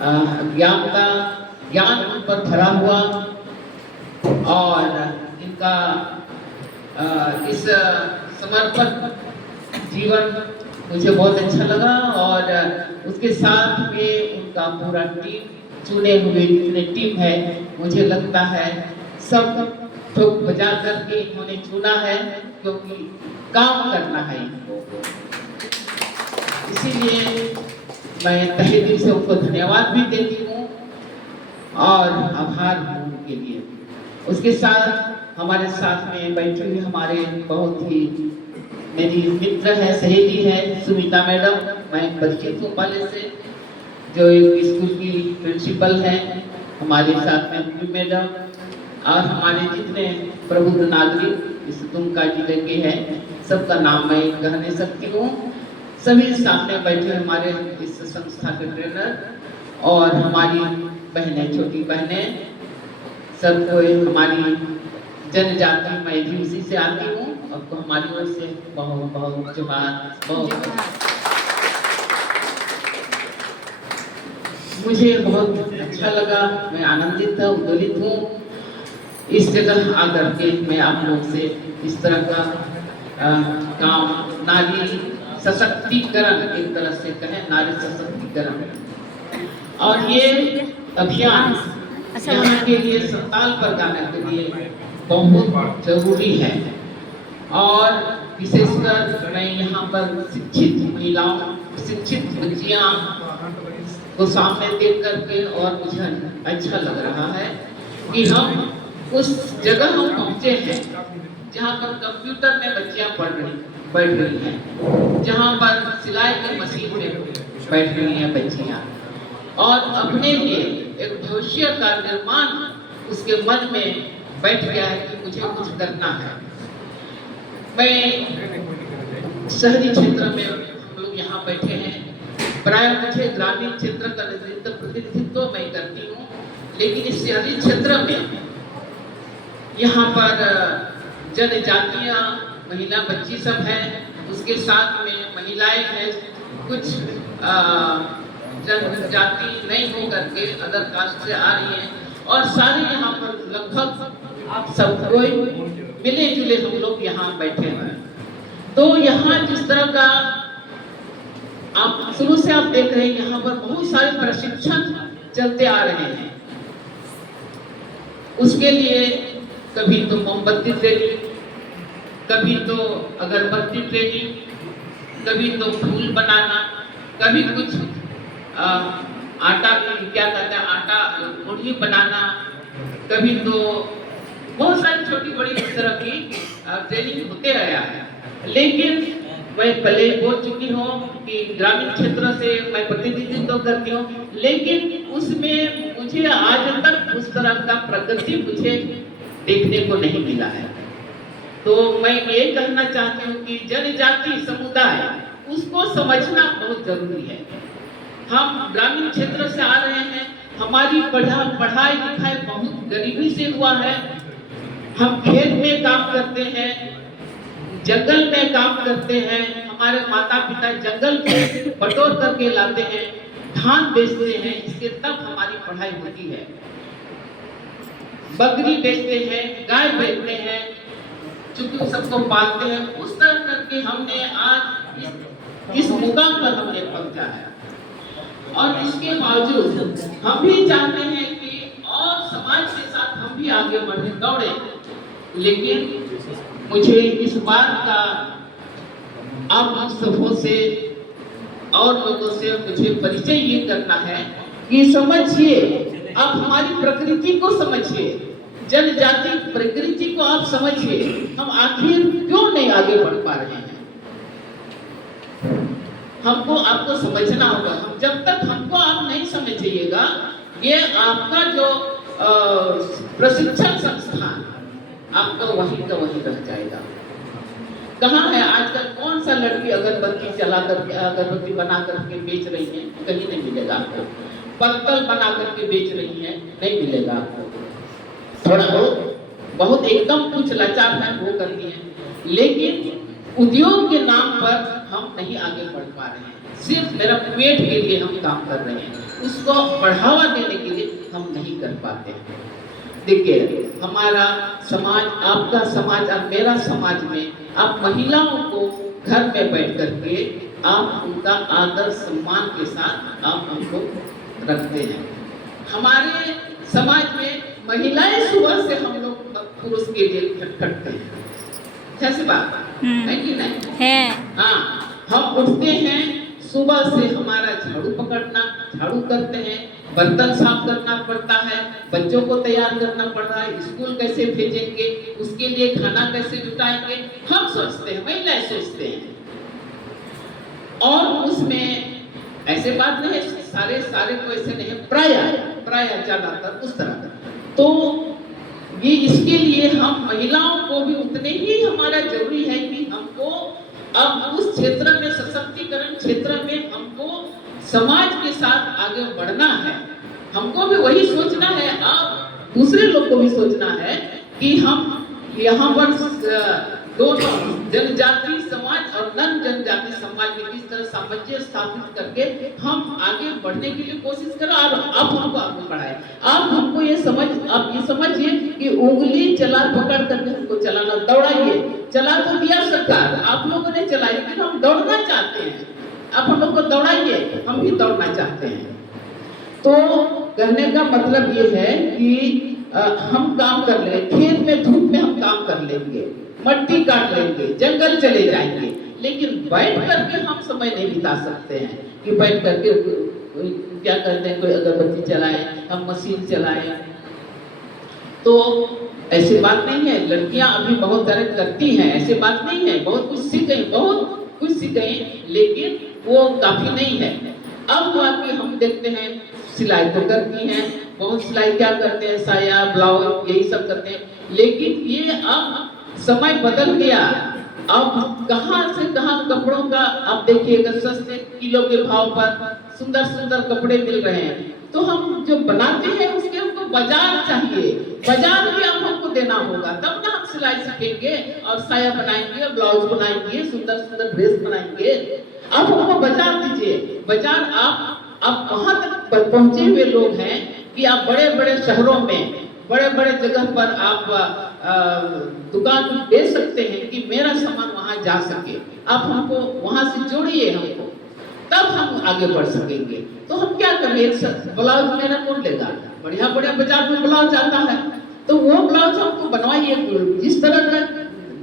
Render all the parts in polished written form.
ज्ञान पर भरा हुआ, और इनका इस समर्पण जीवन मुझे बहुत अच्छा लगा। और उसके साथ में उनका पूरा टीम, चुने हुए जितने टीम है, मुझे लगता है सब ठोक बजा करके इन्होंने चुना है, क्योंकि काम करना है इनको। इसीलिए मैं तहे दिल से उनको धन्यवाद भी देती हूँ और आभार हूँ उनके लिए। उसके साथ हमारे साथ में बैठी हुई हमारे बहुत ही मेरी मित्र है, सहेली है, सुमिता मैडम। मैं परिचित हूँ पहले से, जो एक स्कूल की प्रिंसिपल है। हमारे साथ में उनकी मैडम और हमारे जितने प्रबुद्ध नागरिक इस दुमका जिले के हैं, सबका नाम मैं कह नहीं सकती हूँ। सभी सामने बैठे हमारे इस संस्था के ट्रेनर और हमारी बहनें, छोटी बहनें, सबको हमारी जनजाति, मैं भी उसी से आती हूँ, आपको हमारी ओर से बहुत बहुत जोहार। बहुत मुझे बहुत अच्छा लगा, मैं आनंदित हूँ, उद्दोलित हूँ इस जगह आकर के। मैं आप लोग से इस तरह का काम, नारी सशक्तिकरण, एक तरह से कहें नारी सशक्तिकरण, और ये अभियान यहाँ के लिए, संताल परगना के लिए बहुत जरूरी है। और विशेषकर मैं यहाँ पर शिक्षित महिलाओं, शिक्षित बच्चियाँ को सामने देख करके और मुझे अच्छा लग रहा है कि हम उस जगह हम पहुँचे हैं जहाँ पर कंप्यूटर में बच्चियाँ बैठ रही हैं, जहाँ पर सिलाई की मशीन में बैठ रही हैं बच्चियाँ, और अपने लिए एक भविष्य का निर्माण उसके मन में बैठ गया है कि मुझे कुछ करना है। मैं शहरी क्षेत्र में, हम लोग यहाँ बैठे हैं, प्राय मुझे ग्रामीण क्षेत्र का प्रतिनिधित्व मैं करती हूँ, लेकिन इस शहरी क्षेत्र में यहाँ पर जनजातीय महिला बच्ची सब है, उसके साथ में महिलाएं हैं, कुछ जनजाति नहीं हो करके अदर कास्ट से आ रही हैं, और सारे यहाँ पर लगभग आप सब कोई मिले जुले हम लोग यहाँ बैठे हैं। तो यहाँ जिस तरह का आप शुरू से आप देख रहे हैं, यहाँ पर बहुत सारे प्रशिक्षण चलते आ रहे हैं। उसके लिए कभी तो मोमबत्ती ट्रेनिंग, कभी तो अगरबत्ती ट्रेनिंग, कभी तो फूल बनाना, कभी कुछ आटा क्या कहते हैं, आटा मुरली बनाना, कभी तो बहुत सारी छोटी बड़ी इस तरह की ट्रेनिंग होते आया है। लेकिन मैं पहले बोल चुकी हूँ कि ग्रामीण क्षेत्र से मैं प्रतिनिधित्व करती हूँ, लेकिन उसमें मुझे आज तक उस तरह का प्रगति मुझे देखने को नहीं मिला है। तो मैं ये कहना चाहती हूँ कि जनजाति समुदाय, उसको समझना बहुत जरूरी है। हम ग्रामीण क्षेत्र से आ रहे हैं, हमारी पढ़ाई लिखाई बहुत गरीबी से हुआ है। हम खेत में काम करते हैं, जंगल में काम करते हैं, हमारे माता पिता जंगल से बटोर करके लाते हैं, धान बेचते हैं, इसके तब हमारी पढ़ाई होती है। बकरी बेचते हैं, गाय बेचते हैं, चूंकि सबको पालते हैं, उस तरह करके हमने आज इस मुकाम पर हमने पहुंचा है। और इसके बावजूद हम भी चाहते हैं कि और समाज के साथ हम भी आगे बढ़े, दौड़े, लेकिन मुझे इस बात का आप सबों से और लोगों से मुझे परिचय ये करना है कि समझिए, आप हमारी प्रकृति को समझिए, जनजाति प्रकृति को आप समझिए, हम आखिर क्यों नहीं आगे बढ़ पा रहे हैं। हमको आपको समझना होगा। हम जब तक हमको आप नहीं समझिएगा, ये आपका जो प्रशिक्षण संस्थान आपका वहीं का वहीं रह जाएगा। कहाँ है आजकल, कौन सा लड़की अगरबत्ती चला करके, अगरबत्ती बना करके बेच रही है? कहीं नहीं मिलेगा आपको। पत्तल बना करके बेच रही है, नहीं मिलेगा आपको। थोड़ा बहुत एकदम कुछ लाचार है वो करती है, लेकिन उद्योग के नाम पर हम नहीं आगे बढ़ पा रहे हैं। सिर्फ मेरा पेट के लिए हम काम कर रहे हैं। उसको बढ़ावा देने के लिए हम नहीं कर पाते हैं। देखिए, हमारा समाज, आपका समाज और मेरा समाज में आप महिलाओं को घर में बैठ करके आप उनका आदर सम्मान के साथ आप उनको रखते हैं। हमारे समाज में महिलाएं सुबह से हम लोग पुरुष के लिए खटखटते हैं, कैसी बात है कि नहीं है? हाँ, हम उठते हैं सुबह से, हमारा झाड़ू पकड़ना, झाड़ू करते हैं, बर्तन साफ करना पड़ता है, बच्चों को तैयार करना पड़ रहा है, स्कूल कैसे भेजेंगे, उसके लिए खाना कैसे जुटाएंगे, हम सोचते हैं, महिलाएं सोचते हैं। और उसमें ऐसे बात नहीं है, सारे तो ऐसे नहीं, प्राय ज्यादातर उस तरह का। तो ये इसके लिए हम महिलाओं को भी उतने ही हमारा जरूरी है कि हमको अब उस क्षेत्र में, सशक्तिकरण क्षेत्र में हमको समाज के साथ आगे बढ़ना है। हमको भी वही सोचना है, आप दूसरे लोग को भी सोचना है कि हम यहाँ पर दोनों जनजाति समाज और नन जनजाति समाज में किस तरह सामंजस्य स्थापित करके हम आगे बढ़ने के लिए कोशिश करें। और आप हमको आगे बढ़ाए, आप हमको ये समझिए कि उंगली चला पकड़ करके हमको चलाना, दौड़ाइए। चला तो दिया सरकार, आप लोगों ने चलाई, लेकिन हम दौड़ना चाहते हैं, आप हम लोग को दौड़ाइए, हम भी दौड़ना चाहते हैं। तो कहने का मतलब ये है कि हम काम कर ले, खेत में धूप में हम काम कर लेंगे, मट्टी काट लेंगे, जंगल चले जाएंगे, लेकिन बैठ करके हम समय नहीं बिता सकते हैं कि बैठ करके क्या करते हैं, कोई अगरबत्ती चलाएं, हम मशीन चलाएं। तो ऐसी बात नहीं है, लड़कियां अभी बहुत तरह करती हैं, ऐसी बात नहीं है, बहुत कुछ सीखें, लेकिन वो काफी नहीं है। अब हुआ कि हम देखते हैं सिलाई तो करती हैं, बहुत सिलाई क्या करते हैं, साया ब्लाउज यही सब करते हैं, लेकिन ये अब समय बदल गया। अब कहां से कहां कपड़ों का आप देखिएगा, सस्ते किलो के भाव पर सुंदर सुंदर कपड़े मिल रहे हैं। तो हम जो बनाते हैं उसके हमको बाजार चाहिए, बाजार भी अब हमको देना होगा, तब ना हम सिलाई सीखेंगे और साया बनाएंगे, ब्लाउज बनाएंगे, सुंदर सुंदर ड्रेस बनाएंगे। अब हमको बाजार दीजिए। बाजार आप वहां तक पहुंचे हुए लोग हैं कि आप बड़े बड़े शहरों में, बड़े बड़े जगह पर आप दुकान दे सकते हैं कि मेरा सामान वहां जा सके। आप हमको वहां से जोड़िए हमको, तब हम आगे बढ़ सकेंगे। तो हम क्या करें, एक ब्लाउज मेरा कौन लेगा, बढ़िया बढ़िया बाजार में ब्लाउज आता है, तो वो ब्लाउज हमको बनवाइए। जिस तरह का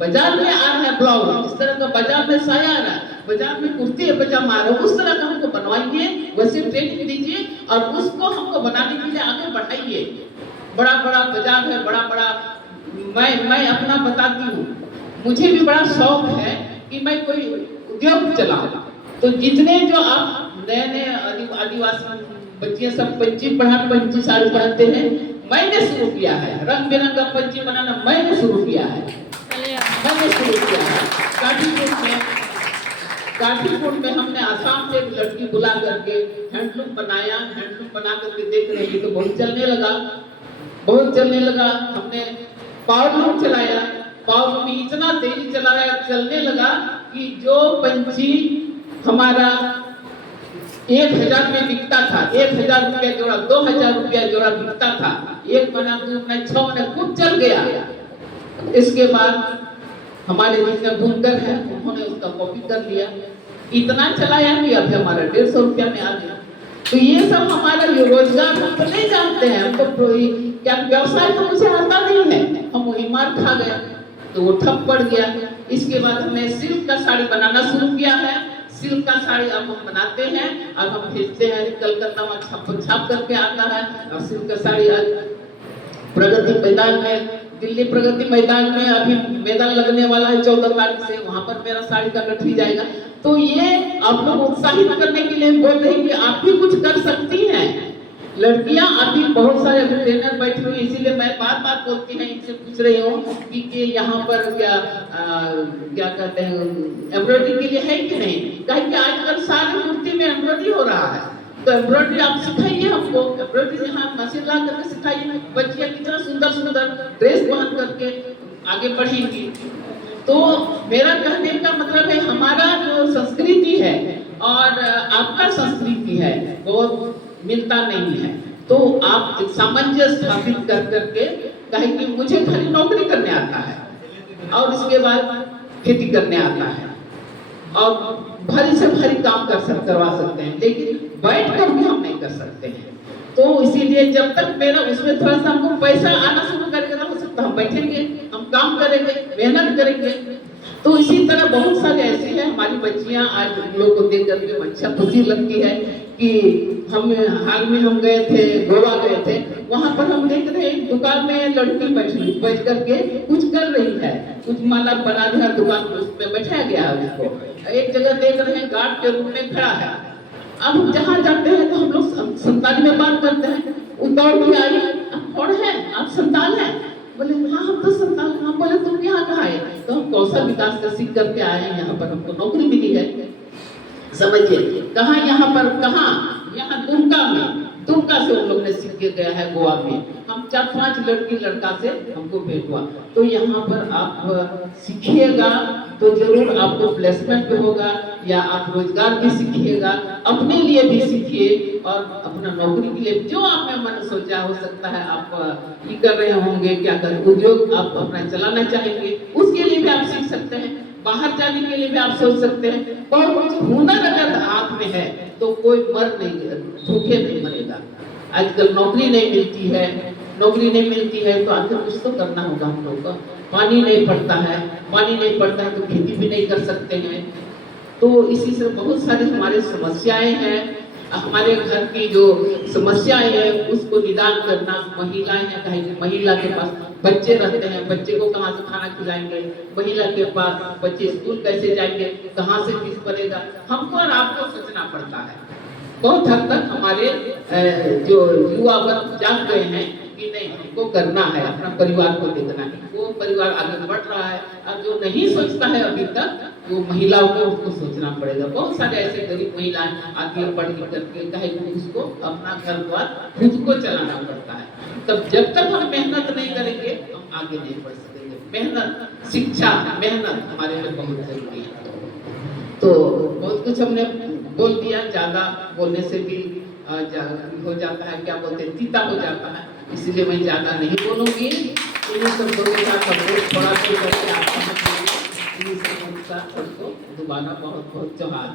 बाजार में आ रहा है ब्लाउज, जिस तरह का बाजार में साया आ रहा है, बाजार में कुर्ती पजामा आ रहा है, उस तरह का हमको बनवाइए, वैसे ट्रेनिंग दीजिए और उसको हमको बनाने के लिए आगे बढ़ाइए। बड़ा बड़ा बाजार है, बड़ा बड़ा, मैं अपना बताती हूँ, मुझे भी बड़ा शौक है कि मैं कोई उद्योग चलाऊं। तो जितने जो आप नए नए आदिवासी बच्चियां सब पंची साड़ी पहनते हैं, मैंने शुरू किया है, रंग बिरंगा पंची बनाना मैंने शुरू किया है। काठीपुर में हमने आसाम से एक लड़की बुला करके हैंडलूम बनाया, हैंडलूम बना करके देख रहे हैं तो बहुत चलने लगा। हमने पावरलूम चलाया, पावरलूम इतना तेजी चलने लगा कि जो पंछी हमारा 1000 में बिकता था, 1000 रुपया जोड़ा, 2000 रुपया जोड़ा बिकता था, 1 महीना 2 महीना 6 महीने खूब चल गया। इसके बाद हमारे जितने बुनकर हैं उन्होंने उसका कॉपी कर लिया, इतना चलाया कि अभी हमारा 150 रुपया में आ गया। तो ये सब हमारा रोजगार हम तो नहीं जानते हैं, हम तो क्या व्यवसाय तो मुझे आता नहीं है, हम वही मार खा गए, तो वो ठप पड़ गया। इसके बाद हमने सिल्क का साड़ी बनाना शुरू किया है। सिल्क का साड़ी अब हम बनाते हैं और हम भेजते हैं, कलकत्ता में छाप करके आता है। और सिल्क का साड़ी प्रगति मैदान में, दिल्ली प्रगति मैदान में अभी मैदान लगने वाला है 14 तारीख से, वहां पर मेरा साड़ी का गठरी जाएगा। तो ये आप लोग उत्साहित करने के लिए बोल रहे हैं कि आप भी कुछ कर सकती हैं। लड़कियां अभी बहुत सारे ट्रेनर बैठे हुए, इसीलिए मैं बार बोलती हैं, इनसे पूछ रही हूँ कि यहाँ पर क्या कहते हैं एम्ब्रॉयडरी के लिए है कि नहीं। कहे कि आजकल सारी कुर्ती में एम्ब्रॉयडरी हो रहा है, तो एम्ब्रॉयडरी आप सिखाइए हमको, एम्ब्रॉयडरी यहाँ मशीन ला करके सिखाइए। बच्चियाँ कितना सुंदर सुंदर ड्रेस पहन करके आगे बढ़ेंगी। तो मेरा कहने का मतलब है, हमारा जो संस्कृति है और आपका संस्कृति है, बहुत मिलता नहीं है। तो आप सामंजस्य स्थापित कर करके कहे कि मुझे खाली नौकरी करने आता है और इसके बाद खेती करने आता है और भारी से भारी काम करवा सकते हैं, लेकिन बैठ कर भी हम नहीं कर सकते हैं। तो इसीलिए जब तक मेरा उसमें थोड़ा सा हमको पैसा आना शुरू करेगा ना, हो सकता हम बैठेंगे, हम काम करेंगे, मेहनत करेंगे। तो इसी तरह बहुत सारे ऐसे हैं हमारी बच्चियां आज लोग को देख करके अच्छा खुशी लगती है कि हम हाल में हम गए थे, गोवा गए थे, वहां पर हम देख रहे हैं दुकान में लड़की बैठ करके कुछ कर रही है, कुछ माला बना रहा है दुकान में, उसमें बैठाया गया है उसको। एक जगह देख रहे हैं गार्ड के रूप में खड़ा है। अब हम जहाँ जाते हैं तो हम लोग संतान में बात करते हैं, वो दौड़ के आई, आप कौन है, आप संतान है? बोले हाँ हम तो संतान। हम बोले तुम यहाँ कहाँ आए? तो हम कौशल विकास का सीख करके आए हैं, यहाँ पर हमको नौकरी मिली है। समझिए कहाँ, यहाँ पर कहाँ, यहाँ दुमका से उन लोग ने सीख के गया है गोवा में। हम 4-5 लड़की लड़का से हमको भेंट हुआ। तो यहाँ पर आप सीखिएगा तो जरूर आपको प्लेसमेंट भी होगा या आप रोजगार भी सीखिएगा, अपने लिए भी सीखिए और अपना नौकरी के लिए जो आप में मन सोचा, हो सकता है आप ये कर रहे होंगे, क्या कर उद्योग आप अपना चलाना चाहेंगे, उसके लिए भी आप सीख सकते हैं। बाहर जाने के लिए भी आप सोच सकते हैं। और कुछ हुनर अगर हाथ में है तो कोई भूखे नहीं मरेगा। आजकल नौकरी नहीं मिलती है तो आखिर कुछ तो करना होगा हम लोग को। पानी नहीं पड़ता है तो खेती भी नहीं कर सकते हैं। तो इसी से बहुत सारी हमारे समस्याएं हैं। हमारे घर की जो समस्याएं हैं उसको निदान करना महिलाएं हैं, कहेंगे महिला के पास बच्चे रहते हैं, बच्चे को कहाँ से खाना खिलाएंगे, महिला के पास बच्चे स्कूल कैसे जाएंगे, कहाँ से फीस भरेगा, हमको और आपको सोचना पड़ता है। बहुत हद तक हमारे जो युवा वर्ग जाग गए हैं कि नहीं हमको करना है, अपना परिवार को देखना है, वो परिवार आगे बढ़ रहा है। अब जो नहीं सोचता है अभी तक, वो महिलाओं को उसको सोचना पड़ेगा। बहुत सारे ऐसे गरीब महिलाएं आगे पढ़ लिख करके कहे उसको अपना घर द्वार खुद को चलाना पड़ता है। तब जब तक हम मेहनत नहीं करेंगे हम आगे नहीं बढ़ सकेंगे। मेहनत, शिक्षा, मेहनत हमारे लिए बहुत जरूरी है। तो बहुत कुछ हमने बोल दिया, ज्यादा बोलने से भी हो जाता है, क्या बोलते हैं, तीता हो जाता है, इसलिए मैं ज्यादा नहीं बोलूंगी। इन्हीं शब्दों के साथ थोड़ा करके आपको दोबारा बहुत बहुत जोहार।